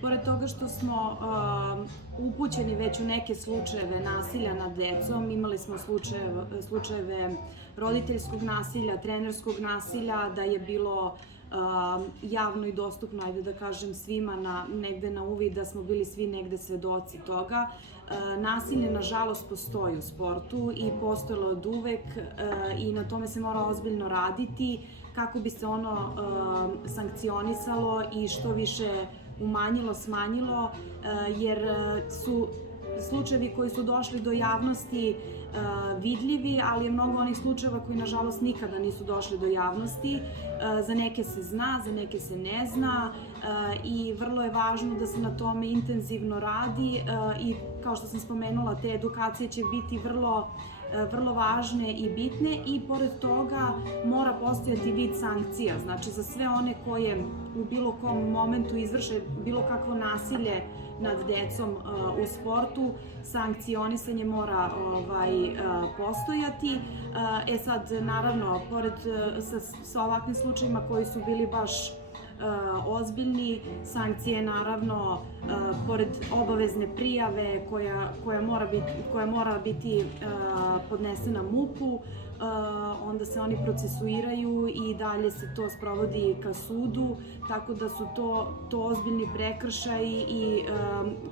Pored toga što smo upućeni već u neke slučajeve nasilja nad decom, imali smo slučajeve roditeljskog nasilja, trenerskog nasilja, da je bilo javno i dostupno, ajde da kažem, svima negde na uvid, da smo bili svi negde svedoci toga. Nasilje, nažalost, postoji u sportu i postojalo od uvek i na tome se mora ozbiljno raditi kako bi se ono sankcionisalo i što više umanjilo, smanjilo, jer su slučajevi koji su došli do javnosti vidljivi, ali je mnogo onih slučajeva koji nažalost nikada nisu došli do javnosti. Za neke se zna, za neke se ne zna i vrlo je važno da se na tome intenzivno radi i kao što sam spomenula, te edukacije će biti vrlo važne i bitne i pored toga mora postojati vid sankcija, znači za sve one koje u bilo kom momentu izvrše bilo kakvo nasilje nad decom u sportu, sankcionisanje mora postojati. Sad, naravno, pored sa ovakvim slučajima koji su bili baš ozbiljni, sankcije naravno, pored obavezne prijave koja mora biti podnesena MUP-u, onda se oni procesuiraju i dalje se to sprovodi ka sudu, tako da su to ozbiljni prekršaji i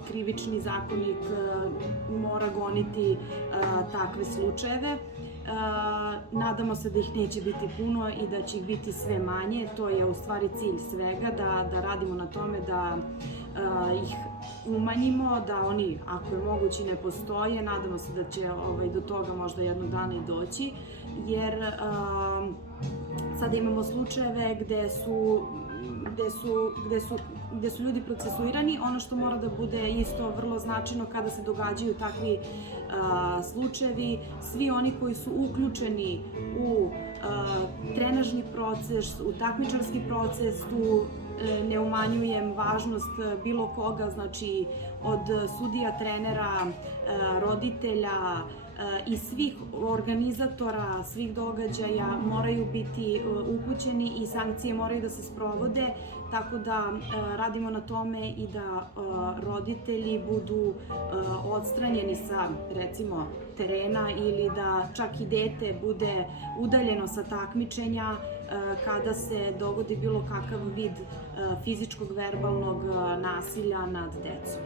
krivični zakonik mora goniti takve slučajeve. Nadamo se da ih neće biti puno i da će ih biti sve manje. To je u stvari cilj svega, da radimo na tome da ih umanjimo, da oni, ako je moguće, ne postoje. Nadamo se da će do toga možda jednog dana i doći, jer sada imamo slučajeve gde su ljudi procesuirani. Ono što mora da bude isto vrlo značajno kada se događaju takvi slučajevi, svi oni koji su uključeni u trenažni proces, u takmičarski proces, tu ne umanjujem važnost bilo koga, znači od sudija, trenera, roditelja i svih organizatora, svih događaja moraju biti upućeni i sankcije moraju da se sprovode, tako da radimo na tome i da roditelji budu odstranjeni sa, recimo, terena ili da čak i dete bude udaljeno sa takmičenja kada se dogodi bilo kakav vid fizičkog, verbalnog nasilja nad decom.